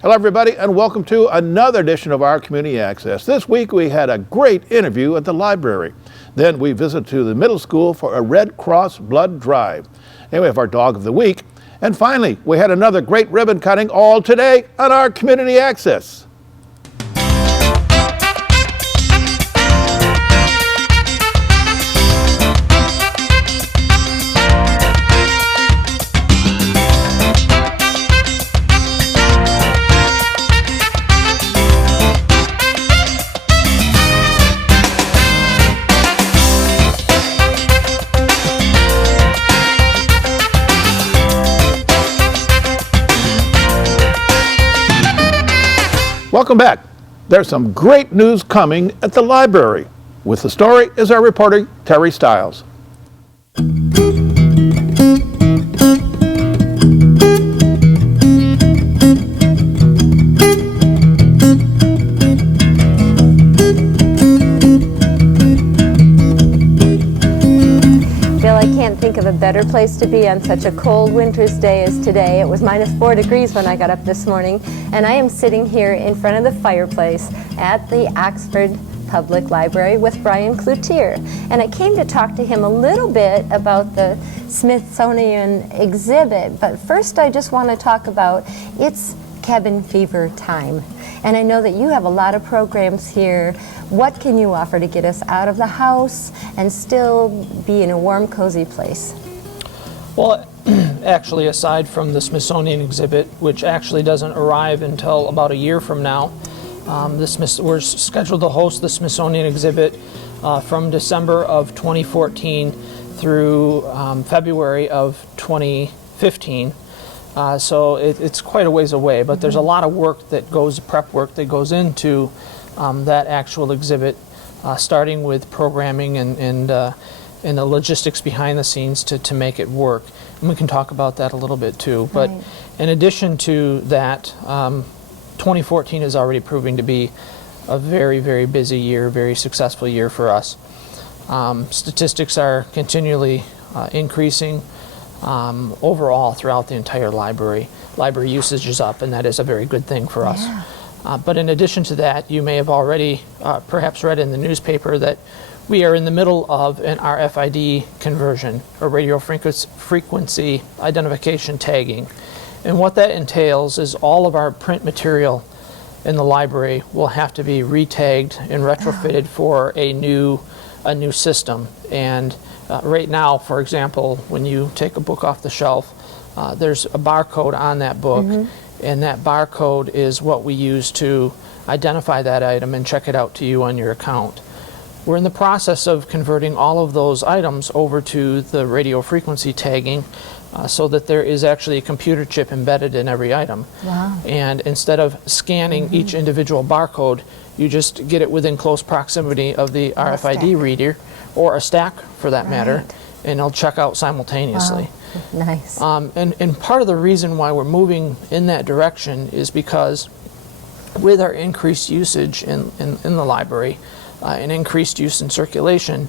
Hello everybody and welcome to another edition of our Community Access. This week we had a great interview at the library. Then we visited to the middle school for a Red Cross blood drive. And we have our dog of the week. And finally, we had another great ribbon cutting all today on our Community Access. Welcome back. There's some great news coming at the library. With the story is our reporter, Terry Stiles. I can't think of a better place to be on such a cold winter's day as today. It was -4 degrees when I got up this morning, and I am sitting here in front of the fireplace at the Oxford Public Library with Brian Cloutier. And I came to talk to him a little bit about the Smithsonian exhibit, but first I just want to talk about it's cabin fever time. And I know that you have a lot of programs here. What can you offer to get us out of the house and still be in a warm, cozy place? Well, actually, aside from the Smithsonian exhibit, which actually doesn't arrive until about a year from now, we're scheduled to host the Smithsonian exhibit from December of 2014 through February of 2015. So it's quite a ways away, but there's a lot of work that goes, prep work that goes into that actual exhibit, starting with programming and the logistics behind the scenes to make it work. And we can talk about that a little bit too. But Right. In addition to that, 2014 is already proving to be a very, very busy year, very successful year for us. Statistics are continually increasing. Overall throughout the entire library. Library usage is up, and that is a very good thing for us. Yeah. But in addition to that, you may have already perhaps read in the newspaper that we are in the middle of an RFID conversion, or radio frequency identification tagging. And what that entails is all of our print material in the library will have to be re-tagged and retrofitted for a new system. And right now, for example, when you take a book off the shelf, there's a barcode on that book, and that barcode is what we use to identify that item and check it out to you on your account. We're in the process of converting all of those items over to the radio frequency tagging so that there is actually a computer chip embedded in every item. Wow. And instead of scanning each individual barcode, you just get it within close proximity of the RFID reader, or a stack for that matter, and it'll check out simultaneously. Wow. Nice. And part of the reason why we're moving in that direction is because with our increased usage in the library, and increased use in circulation,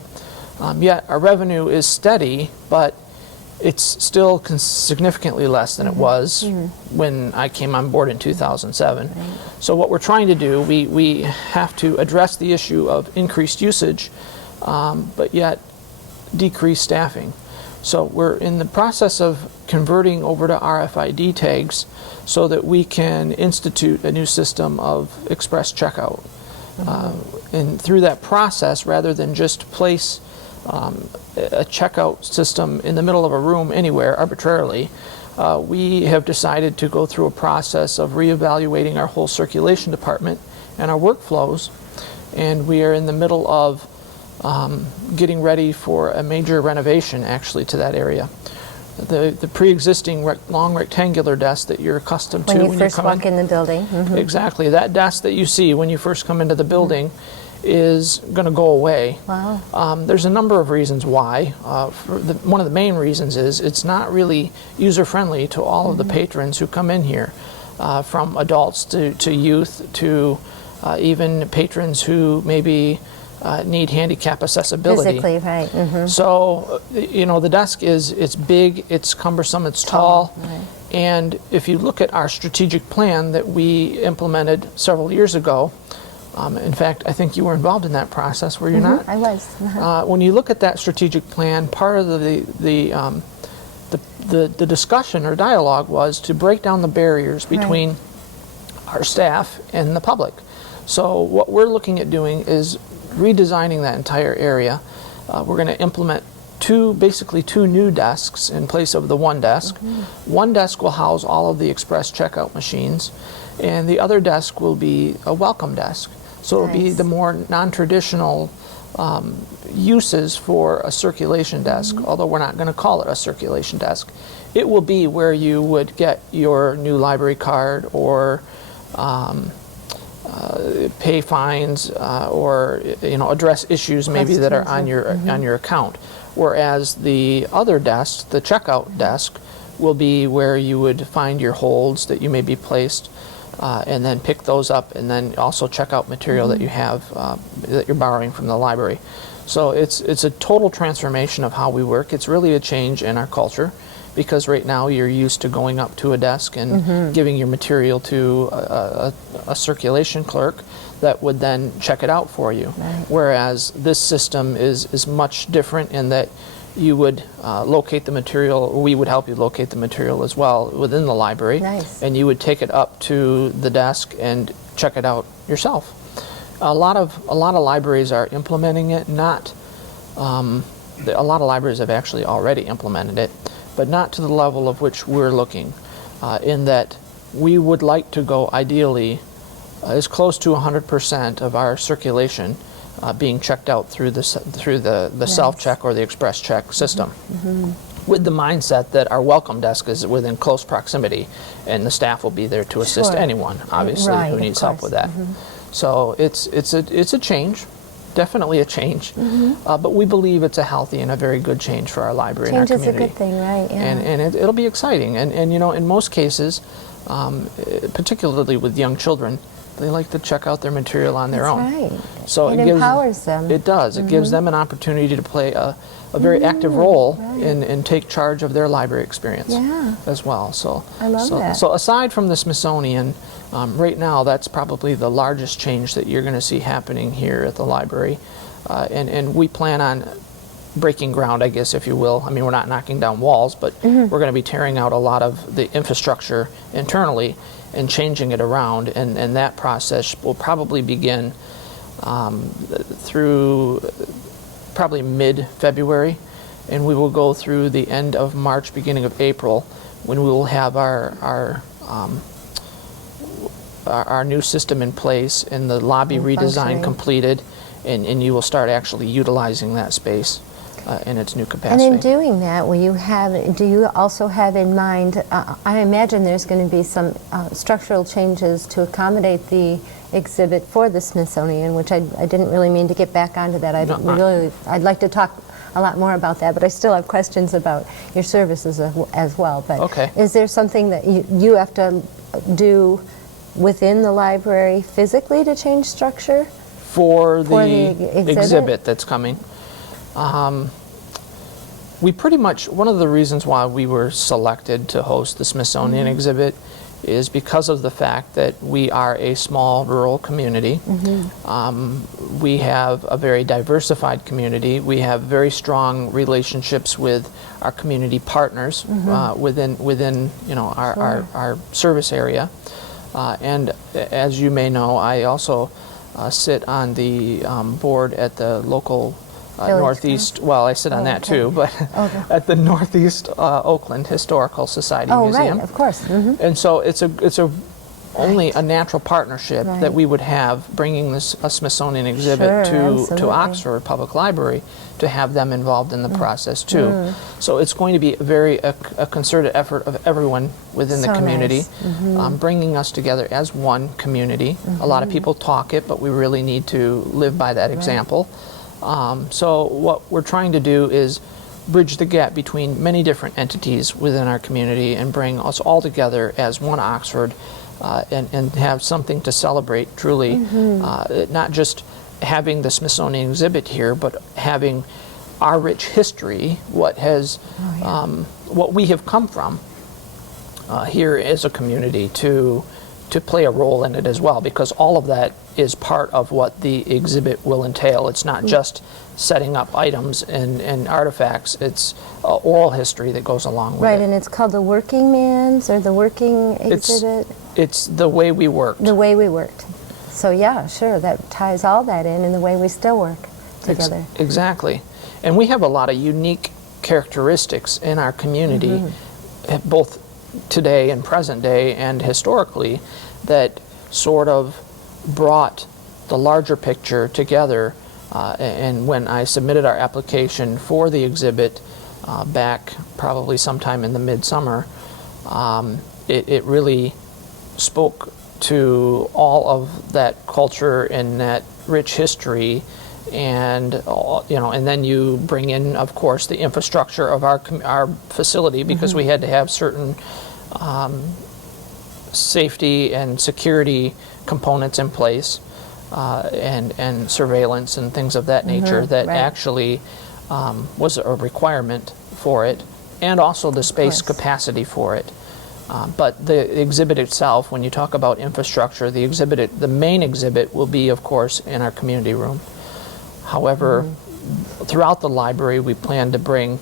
yet our revenue is steady, but it's still significantly less than it was when I came on board in 2007. Right. So what we're trying to do, we have to address the issue of increased usage, but yet decreased staffing. So we're in the process of converting over to RFID tags so that we can institute a new system of express checkout. And through that process, rather than just place a checkout system in the middle of a room anywhere arbitrarily, we have decided to go through a process of reevaluating our whole circulation department and our workflows, and we are in the middle of getting ready for a major renovation actually to that area. The pre-existing long rectangular desk that you're accustomed to when you first walk in the building. Exactly, that desk that you see when you first come into the building is going to go away. Wow. There's a number of reasons why. One of the main reasons is it's not really user-friendly to all of the patrons who come in here, from adults to youth to even patrons who maybe need handicap accessibility. Physically, right. So, you know, the desk it's big, it's cumbersome, it's tall, right. And if you look at our strategic plan that we implemented several years ago, in fact, I think you were involved in that process, were you not? I was. When you look at that strategic plan, part of the discussion or dialogue was to break down the barriers between our staff and the public. So what we're looking at doing is redesigning that entire area. We're going to implement basically two new desks in place of the one desk. One desk will house all of the express checkout machines, and the other desk will be a welcome desk. So it'll be the more non-traditional uses for a circulation desk, although we're not going to call it a circulation desk. It will be where you would get your new library card or pay fines or address issues maybe that are on your account. Whereas the other desk, the checkout desk, will be where you would find your holds that you may be placed, and then pick those up, and then also check out material that you have that you're borrowing from the library. So it's a total transformation of how we work. It's really a change in our culture, because right now you're used to going up to a desk and giving your material to a circulation clerk that would then check it out for you. Whereas this system is much different in that you would locate the material, or we would help you locate the material as well within the library, and you would take it up to the desk and check it out yourself. A lot of libraries are implementing it. A lot of libraries have actually already implemented it, but not to the level of which we're looking. In that we would like to go ideally as close to 100% of our circulation being checked out through the self-check or the express check system, with the mindset that our welcome desk is within close proximity, and the staff will be there to assist anyone, obviously, who needs help with that. So it's a change, definitely a change, but we believe it's a healthy and a very good change for our library and our community. Change is a good thing, right? Yeah. And it'll be exciting, and in most cases, particularly with young children, they like to check out their material on their own. Right. So it empowers them. It does. It gives them an opportunity to play a very active role and take charge of their library experience as well. So I love that. So aside from the Smithsonian, right now that's probably the largest change that you're going to see happening here at the library, and we plan on breaking ground, I guess, if you will. I mean, we're not knocking down walls, but we're going to be tearing out a lot of the infrastructure internally and changing it around, and that process will probably begin through probably mid-February, and we will go through the end of March, beginning of April, when we will have our new system in place and the lobby redesign completed, and you will start actually utilizing that space in its new capacity. And in doing that, do you also have in mind, I imagine there's going to be some structural changes to accommodate the exhibit for the Smithsonian, which I didn't really mean to get back onto that. I'd like to talk a lot more about that, but I still have questions about your services as well. But is there something that you have to do within the library physically to change structure? For the exhibit that's coming? We pretty much, one of the reasons why we were selected to host the Smithsonian exhibit is because of the fact that we are a small rural community. We have a very diversified community. We have very strong relationships with our community partners within our service area. And as you may know, I also sit on the board at the local Northeast, well, I sit on that too, but at the Northeast Oakland Historical Society Museum. Right, of course. And so it's only a natural partnership that we would have, bringing a Smithsonian exhibit to Oxford Public Library, to have them involved in the process too. So it's going to be a concerted effort of everyone within the community, bringing us together as one community. A lot of people talk it, but we really need to live by that example. So what we're trying to do is bridge the gap between many different entities within our community and bring us all together as one Oxford, and have something to celebrate truly, not just having the Smithsonian exhibit here, but having our rich history, what we have come from, here as a community to play a role in it as well, because all of that is part of what the exhibit will entail. It's not just setting up items and artifacts, it's oral history that goes along with Right, it. and it's called the Working Man's or the Working Exhibit? It's the way we worked. The way we worked. So yeah, sure, that ties all that in the way we still work together. Exactly. And we have a lot of unique characteristics in our community, both today and present day and historically, that sort of brought the larger picture together. And when I submitted our application for the exhibit back probably sometime in the midsummer, it really spoke to all of that culture and that rich history, and and then you bring in, of course, the infrastructure of our facility, because we had to have certain safety and security components in place, and surveillance and things of that nature that right. actually was a requirement for it, and also the space course. capacity for it. But the exhibit itself, when you talk about infrastructure, the main exhibit will be, of course, in our community room. However, throughout the library, we plan to bring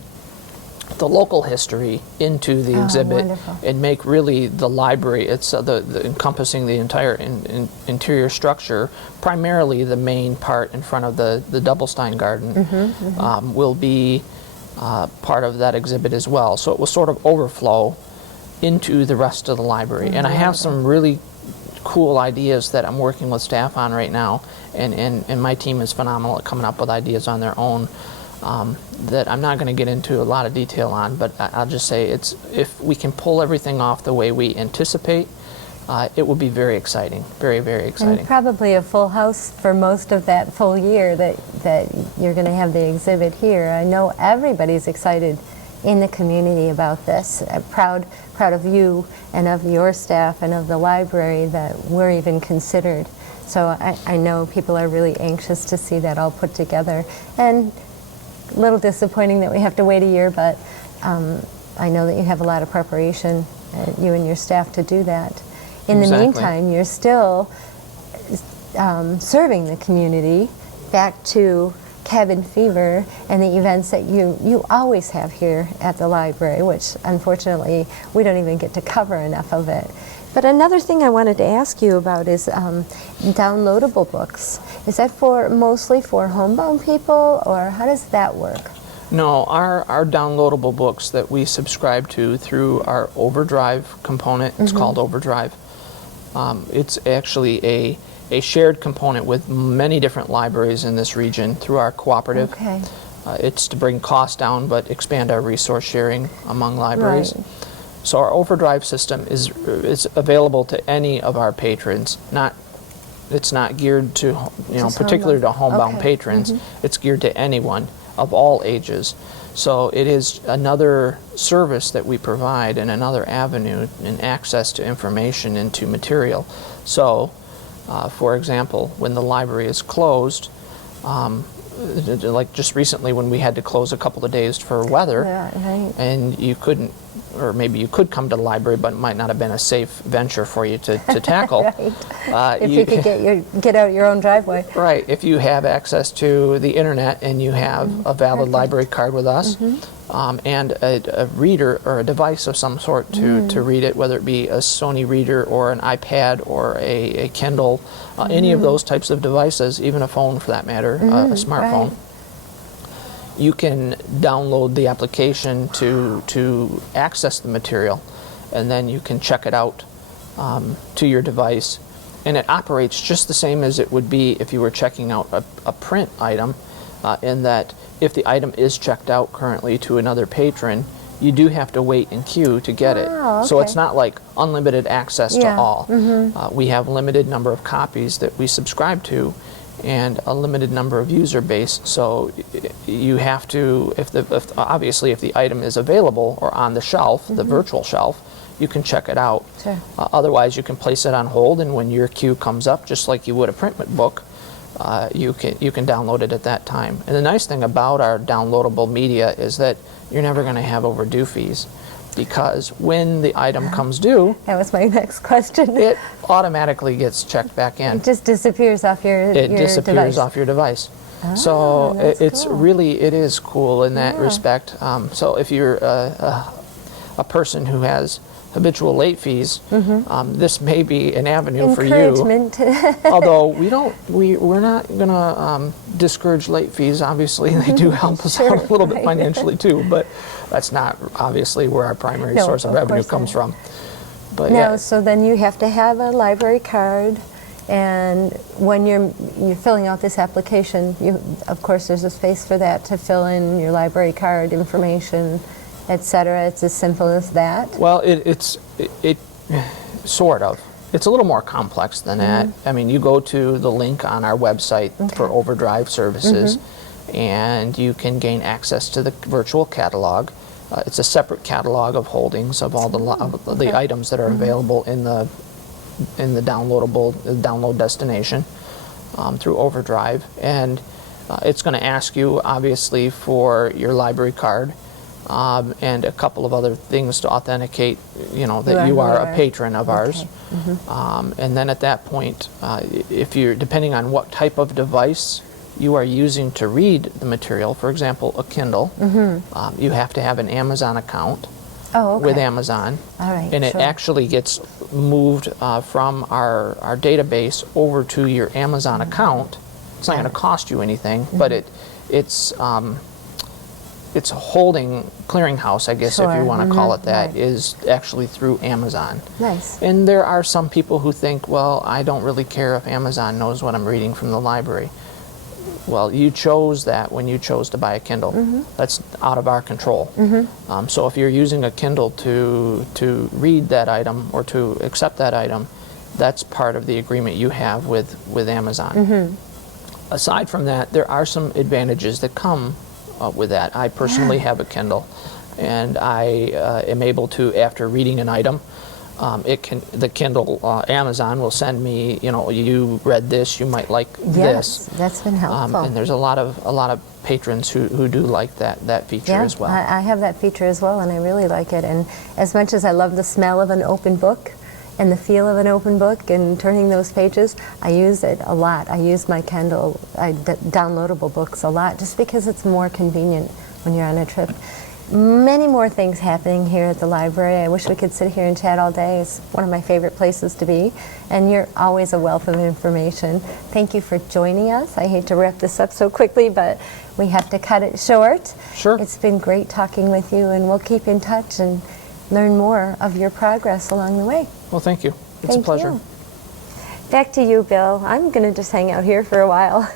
the local history into the exhibit wonderful. and make really the library, it's encompassing the entire interior structure, primarily the main part in front of the Doublestein Garden, will be part of that exhibit as well. So it will sort of overflow into the rest of the library. And I have some really cool ideas that I'm working with staff on right now, and my team is phenomenal at coming up with ideas on their own, that I'm not going to get into a lot of detail on, but I'll just say if we can pull everything off the way we anticipate, it will be very exciting, very, very exciting. And probably a full house for most of that full year that you're going to have the exhibit here. I know everybody's excited in the community about this. Proud of you and of your staff and of the library that we're even considered. So I know people are really anxious to see that all put together. And a little disappointing that we have to wait a year, but I know that you have a lot of preparation, you and your staff, to do that. In the Exactly. meantime, you're still serving the community, back to cabin fever and the events that you always have here at the library, which unfortunately we don't even get to cover enough of it. But another thing I wanted to ask you about is downloadable books. Is that mostly for homebound people, or how does that work? No, our downloadable books that we subscribe to through our Overdrive component, it's called Overdrive. It's actually a shared component with many different libraries in this region through our cooperative. Okay. It's to bring costs down but expand our resource sharing among libraries. Right. So our Overdrive system is available to any of our patrons. It's not geared to, Just particularly to homebound. homebound Okay. patrons. It's geared to anyone of all ages. So it is another service that we provide and another avenue and access to information and to material. So, for example, when the library is closed, like just recently when we had to close a couple of days for weather, Yeah, right. and you couldn't, or maybe you could come to the library, but it might not have been a safe venture for you to tackle. Right. If you could get out your own driveway. Right. If you have access to the internet and you have a valid library card with us, and a reader or a device of some sort to read it, whether it be a Sony reader or an iPad or a Kindle, any of those types of devices, even a phone for that matter, a smartphone. Right. You can download the application to access the material, and then you can check it out to your device. And it operates just the same as it would be if you were checking out a print item, in that if the item is checked out currently to another patron, you do have to wait in queue to get it. Oh, So okay. it's not like unlimited access to Yeah. all. We have limited number of copies that we subscribe to, and a limited number of user base. So you have to, obviously if the item is available or on the shelf, the virtual shelf, you can check it out. Sure. Otherwise, you can place it on hold, and when your queue comes up, just like you would a print book, you can download it at that time. And the nice thing about our downloadable media is that you're never going to have overdue fees. because when the item comes due, That was my next question. it automatically gets checked back in. It just disappears off your It your disappears device. off your device. So that's it's cool. really, it is cool in that Yeah. respect. So if you're a person who has habitual late fees, this may be an avenue for you. Encouragement. Although we're not going to discourage late fees. Obviously, they do help us out a little bit right. financially too, but that's not obviously where our primary No, source of of revenue course comes not. from. But No, yeah, so then you have to have a library card, and when you're filling out this application, of course there's a space for that to fill in your library card information, etc. It's as simple as that. well, it's sort of. It's a little more complex than that. I mean, you go to the link on our website for Overdrive services, and you can gain access to the virtual catalog. It's a separate catalog of holdings of all the items that are available in the download destination through Overdrive, and it's going to ask you obviously for your library card. And a couple of other things to authenticate, that you are a patron of ours. And then at that point, if you're, depending on what type of device you are using to read the material, for example, a Kindle, you have to have an Amazon account with Amazon. All right, and it sure. actually gets moved from our database over to your Amazon account. It's not going to cost you anything, but it's holding clearinghouse, I guess, if Sure, you want to call it that, right. is actually through Amazon. Nice. And there are some people who think, well, I don't really care if Amazon knows what I'm reading from the library. Well, you chose that when you chose to buy a Kindle. That's out of our control. So if you're using a Kindle to read that item or to accept that item, that's part of the agreement you have with Amazon. Aside from that, there are some advantages that come with that. I personally have a Kindle, and I am able to, after reading an item, the Kindle, Amazon will send me, you read this, you might like Yes, this. that's been helpful. And there's a lot of patrons who do like that feature as well. I have that feature as well, and I really like it. And as much as I love the smell of an open book and the feel of an open book and turning those pages, I use it a lot. I use my Kindle downloadable books a lot just because it's more convenient when you're on a trip. Many more things happening here at the library. I wish we could sit here and chat all day. It's one of my favorite places to be, and you're always a wealth of information. Thank you for joining us. I hate to wrap this up so quickly, but we have to cut it short. Sure. It's been great talking with you, and we'll keep in touch and learn more of your progress along the way. Well, thank you. It's Thank a pleasure. you. Back to you, Bill. I'm going to just hang out here for a while.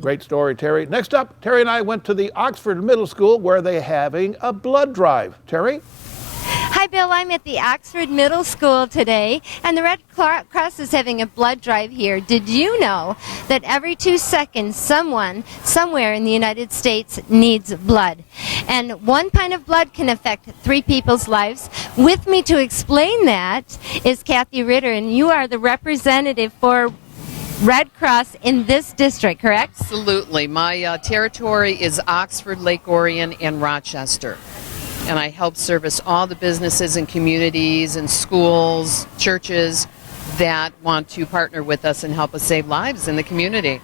Great story, Terry. Next up, Terry and I went to the Oxford Middle School where they're having a blood drive. Terry? Hi, Bill. I'm at the Oxford Middle School today, and the Red Cross is having a blood drive here. Did you know that every 2 seconds someone somewhere in the United States needs blood? And 1 pint of blood can affect 3 people's lives. With me to explain that is Kathy Ritter, and you are the representative for Red Cross in this district, correct? Absolutely. My territory is Oxford, Lake Orion, and Rochester. And I help service all the businesses and communities and schools, churches that want to partner with us and help us save lives in the community.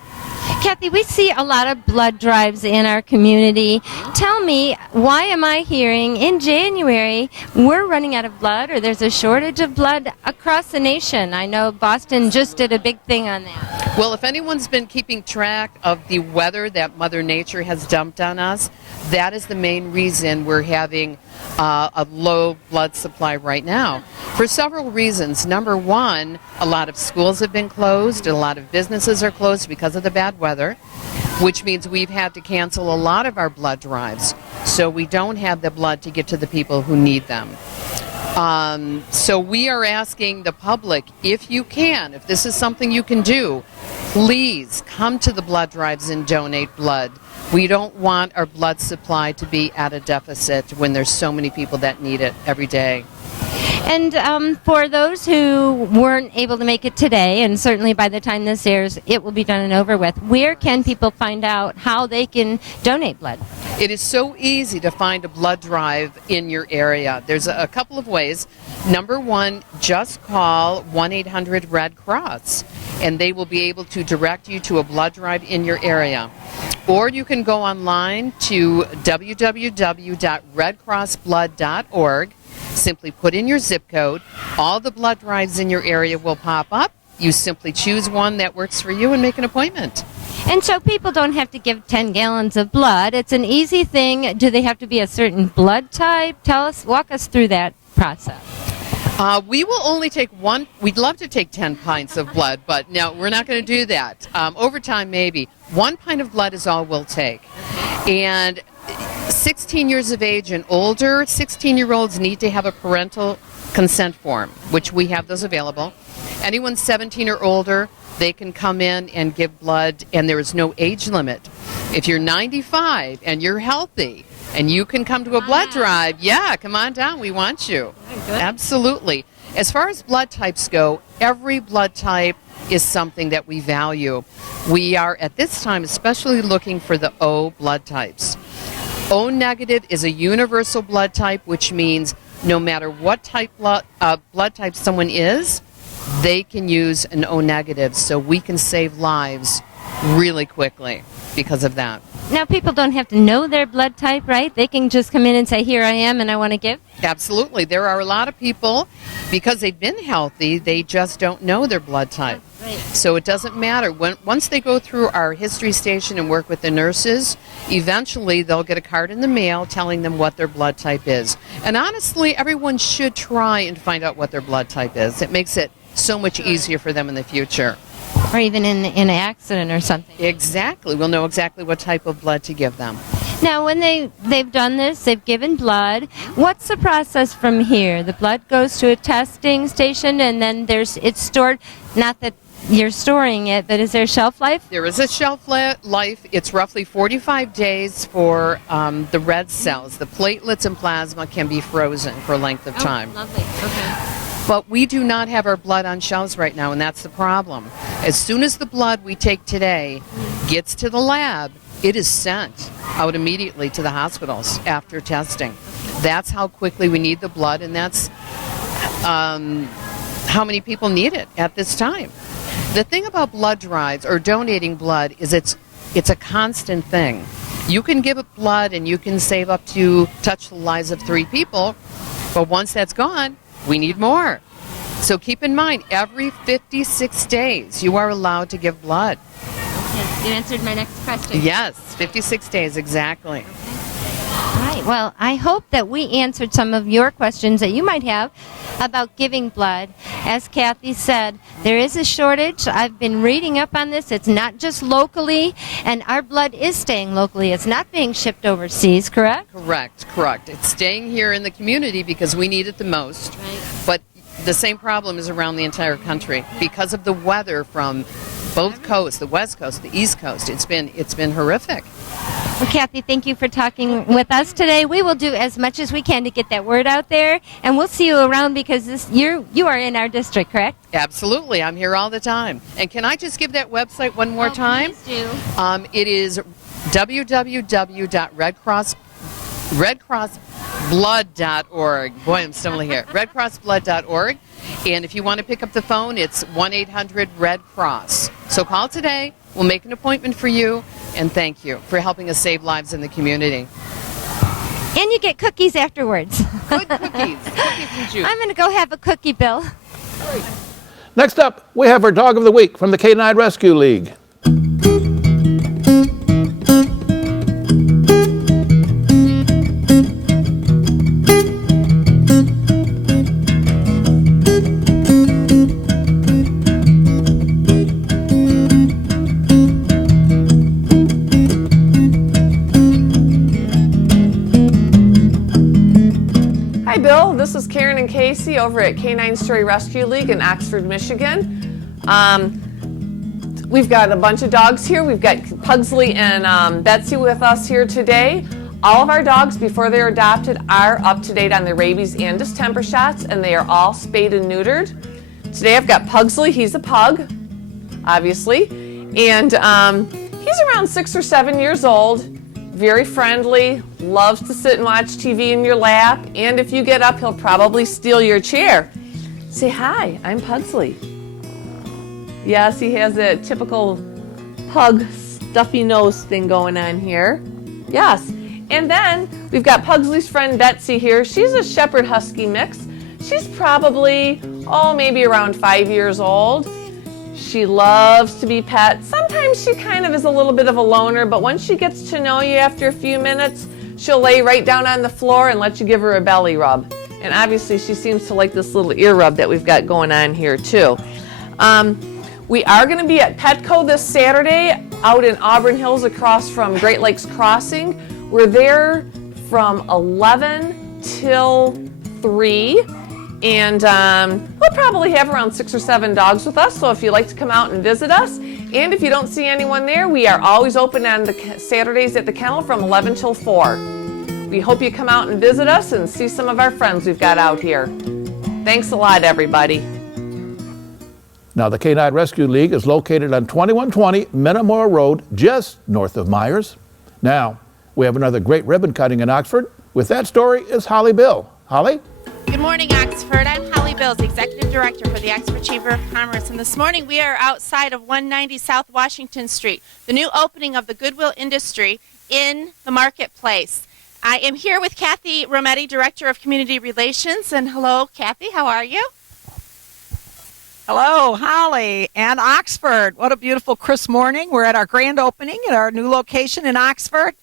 Kathy, we see a lot of blood drives in our community. Tell me, why am I hearing in January we're running out of blood, or there's a shortage of blood across the nation? I know Boston just did a big thing on that. Well, if anyone's been keeping track of the weather that Mother Nature has dumped on us, that is the main reason we're having a low blood supply right now. For several reasons. Number one, a lot of schools have been closed, and a lot of businesses are closed because of the bad weather, which means we've had to cancel a lot of our blood drives. So we don't have the blood to get to the people who need them. So we are asking the public, if you can, if this is something you can do, please come to the blood drives and donate blood. We don't want our blood supply to be at a deficit when there's so many people that need it every day. And for those who weren't able to make it today, and certainly by the time this airs, it will be done and over with, where can people find out how they can donate blood? It is so easy to find a blood drive in your area. There's a couple of ways. Number one, just call 1-800-RED-CROSS, and they will be able to direct you to a blood drive in your area. Or you can go online to www.redcrossblood.org. Simply put in your zip code. All the blood drives in your area will pop up. You simply choose one that works for you and make an appointment. And so people don't have to give 10 gallons of blood. It's an easy thing. Do they have to be a certain blood type? Walk us through that process. We will only take one. We'd love to take 10 pints of blood, but no, we're not going to do that. Over time, maybe. 1 pint of blood is all we'll take. And 16 years of age and older, 16-year-olds need to have a parental consent form, which we have those available. Anyone 17 or older, they can come in and give blood, and there is no age limit. If you're 95 and you're healthy and you can come to a blood drive, yeah, come on down. We want you. Absolutely. As far as blood types go, every blood type is something that we value. We are, at this time, especially looking for the O blood types. O negative is a universal blood type, which means no matter what type blood type someone is, they can use an O negative, so we can save lives really quickly because of that. Now, people don't have to know their blood type, right? They can just come in and say, here I am and I want to give? Absolutely. There are a lot of people, because they've been healthy, they just don't know their blood type. Right. So it doesn't matter. Once they go through our history station and work with the nurses, eventually they'll get a card in the mail telling them what their blood type is. And honestly, everyone should try and find out what their blood type is. It makes it so much easier for them in the future. Or even in an accident or something. Exactly. We'll know exactly what type of blood to give them. Now, when they've done this, they've given blood, what's the process from here? The blood goes to a testing station and then it's stored, not that you're storing it, but is there a shelf life? There is a shelf life. It's roughly 45 days for the red cells. The platelets and plasma can be frozen for a length of time. Oh, lovely. Okay. But we do not have our blood on shelves right now, and that's the problem. As soon as the blood we take today gets to the lab, it is sent out immediately to the hospitals after testing. That's how quickly we need the blood, and that's how many people need it at this time. The thing about blood drives or donating blood is it's a constant thing. You can give up blood and you can save up to touch the lives of 3 people, but once that's gone, we need more. So keep in mind, every 56 days you are allowed to give blood. Okay, you answered my next question. Yes, 56 days, exactly. All right, well, I hope that we answered some of your questions that you might have about giving blood. As Kathy said, there is a shortage. I've been reading up on this. It's not just locally, and our blood is staying locally. It's not being shipped overseas, correct? Correct. It's staying here in the community because we need it the most. Right. But the same problem is around the entire country because of the weather from both coasts, the West Coast, the East Coast. It's been horrific. Well, Kathy, thank you for talking with us today. We will do as much as we can to get that word out there, and we'll see you around because you are in our district, correct? Absolutely. I'm here all the time. And can I just give that website one more time? Please do. It is www.redcrossblood.org. Boy, I'm stumbling here. redcrossblood.org. And if you want to pick up the phone, it's 1-800-RED-CROSS. So call today. We'll make an appointment for you. And thank you for helping us save lives in the community. And you get cookies afterwards. Good cookies. Cookies and juice. I'm going to go have a cookie, Bill. Next up, we have our Dog of the Week from the Canine Rescue League. Hi Bill, this is Karen and Casey over at Canine Story Rescue League in Oxford, Michigan. We've got a bunch of dogs here. We've got Pugsley and Betsy with us here today. All of our dogs, before they're adopted, are up to date on their rabies and distemper shots, and they are all spayed and neutered. Today I've got Pugsley. He's a pug, obviously, and he's around 6 or 7 years old. Very friendly, loves to sit and watch TV in your lap, and if you get up, he'll probably steal your chair. Say hi, I'm Pugsley. Yes, he has a typical pug stuffy nose thing going on here. Yes. And then we've got Pugsley's friend Betsy here. She's a Shepherd Husky mix. She's probably, maybe around 5 years old. She loves to be pet. Sometimes she kind of is a little bit of a loner, but once she gets to know you after a few minutes, she'll lay right down on the floor and let you give her a belly rub. And obviously she seems to like this little ear rub that we've got going on here too. We are going to be at Petco this Saturday out in Auburn Hills across from Great Lakes Crossing. We're there from 11 till 3, and we'll probably have around 6 or 7 dogs with us, so if you'd like to come out and visit us, and if you don't see anyone there, we are always open on the Saturdays at the kennel from 11 till 4. We hope you come out and visit us and see some of our friends we've got out here. Thanks a lot, everybody. Now, the Canine Rescue League is located on 2120 Metamora Road, just north of Myers. Now, we have another great ribbon cutting in Oxford. With that story is Holly Bill. Holly? Good morning, Oxford. I'm Holly Bills, Executive Director for the Oxford Chamber of Commerce. And this morning we are outside of 190 South Washington Street, the new opening of the Goodwill Industry in the marketplace. I am here with Kathy Rometti, Director of Community Relations. And hello, Kathy, how are you? Hello, Holly and Oxford. What a beautiful crisp morning. We're at our grand opening at our new location in Oxford.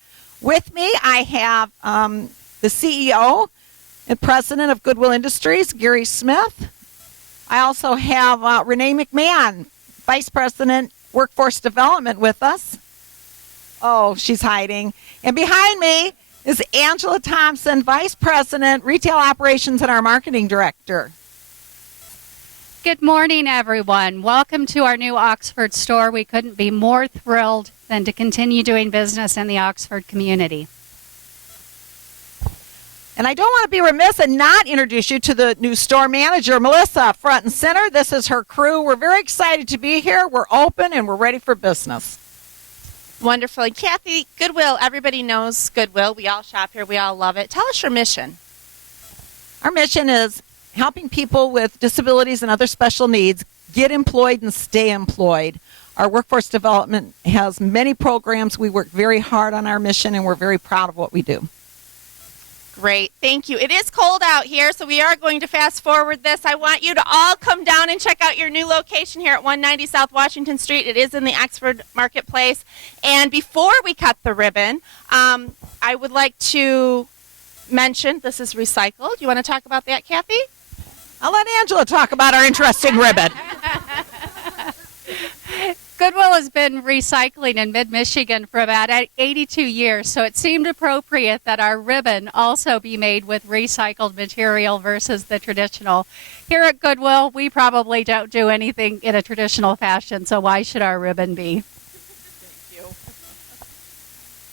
With me, I have the CEO and president of Goodwill Industries, Gary Smith. I also have Renee McMahon, vice president, workforce development with us. Oh, she's hiding. And behind me is Angela Thompson, vice president, retail operations and our marketing director. Good morning, everyone. Welcome to our new Oxford store. We couldn't be more thrilled than to continue doing business in the Oxford community. And I don't want to be remiss and not introduce you to the new store manager, Melissa, front and center. This is her crew. We're very excited to be here. We're open and we're ready for business. Wonderful. And Kathy, Goodwill, everybody knows Goodwill. We all shop here. We all love it. Tell us your mission. Our mission is helping people with disabilities and other special needs get employed and stay employed. Our workforce development has many programs. We work very hard on our mission, and we're very proud of what we do. Great. Thank you. It is cold out here, so we are going to fast forward this. I want you to all come down and check out your new location here at 190 South Washington Street. It is in the Oxford Marketplace. And before we cut the ribbon, I would like to mention this is recycled. You want to talk about that, Kathy? I'll let Angela talk about our interesting ribbon. Goodwill has been recycling in mid-Michigan for about 82 years, so it seemed appropriate that our ribbon also be made with recycled material versus the traditional. Here at Goodwill, we probably don't do anything in a traditional fashion, so why should our ribbon be?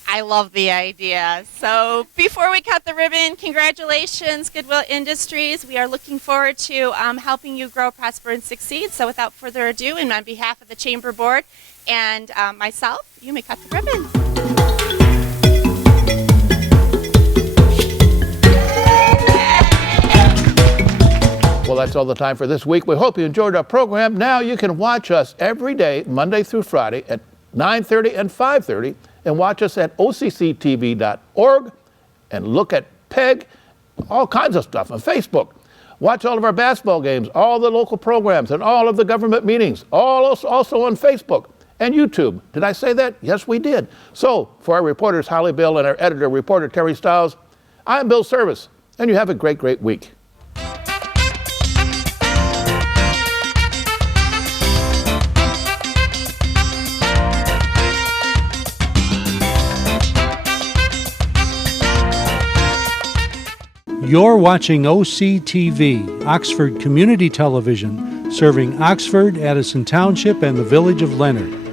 I love the idea. So before we cut the ribbon, congratulations, Goodwill Industries. We are looking forward to helping you grow, prosper, and succeed. So without further ado, and on behalf of the Chamber Board and myself, you may cut the ribbon. Well, that's all the time for this week. We hope you enjoyed our program. Now you can watch us every day, Monday through Friday at 9:30 and 5:30. And watch us at OCCTV.org and look at PEG, all kinds of stuff on Facebook. Watch all of our basketball games, all the local programs, and all of the government meetings, all also on Facebook and YouTube. Did I say that? Yes, we did. So, for our reporters, Holly Bill, and our editor, reporter, Terry Stiles, I'm Bill Service, and you have a great, great week. You're watching OCTV, Oxford Community Television, serving Oxford, Addison Township, and the village of Leonard.